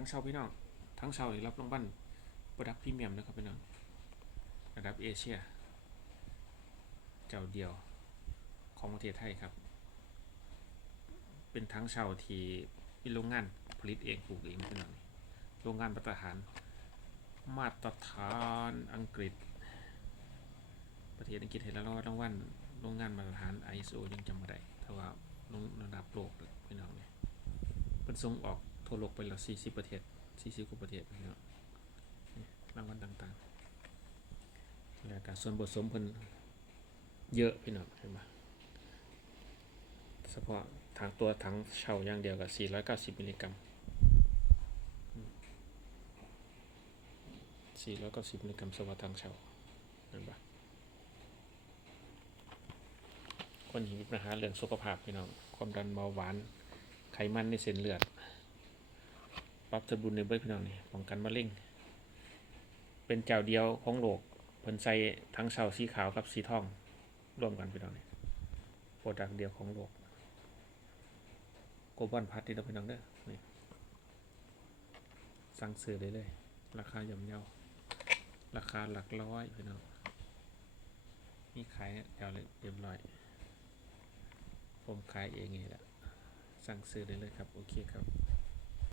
ทั้งเช่าพี่น้อง ทั้งเช่านี่รับรางวัลโปรดักพรีเมียมนะครับพี่น้องระดับเอเชีย เจ้าเดียวของประเทศไทยครับ เป็นทั้งเช่าที่มีโรงงานผลิตเองปลูกเองพี่น้องโรงงานมาตรฐาน มาตรฐานอังกฤษ ประเทศอังกฤษเห็นแล้วรางวัลโรงงานมาตรฐาน ISO ยังจำไม่ได้แต่ว่าระดับโลกพี่น้องเนี่ยเป็นส่งออก ทั่วโลกไปแล้ว 40 ประเทศ 40กว่าประเทศน้องนี่รางวัลต่างๆแล้วก็ส่วนผสมเพิ่นเยอะพี่น้องเห็นไหมเฉพาะทางตัวทั้งเช่าอย่างเดียวกับ 490 มิลลิกรัม 490 มิลลิกรัมเฉพาะทางเช่าเห็นปะคนที่มีปัญหาเรื่องสุขภาพพี่น้อง ความดันเบาหวาน ไขมันในเส้นเลือด ปรับสมดุลในเบิดพี่น้องนี่ป้องกันมะเร็ง เป็นเจ้าเดียวของโลกเพิ่นใส่ทั้งเสาสีขาวกับสีทองร่วมกันพี่น้องนี่โปรดักเดียวของโลกโกบอลพัทนี่เราะพี่น้องเด้อนี่สั่งซื้อได้เลย ราคาย่อมเยาราคาหลักร้อยพี่น้องมีขายแล้วเรียบร้อย ผมขายเองนี่แหละ สั่งซื้อได้เลยครับ โอเคครับ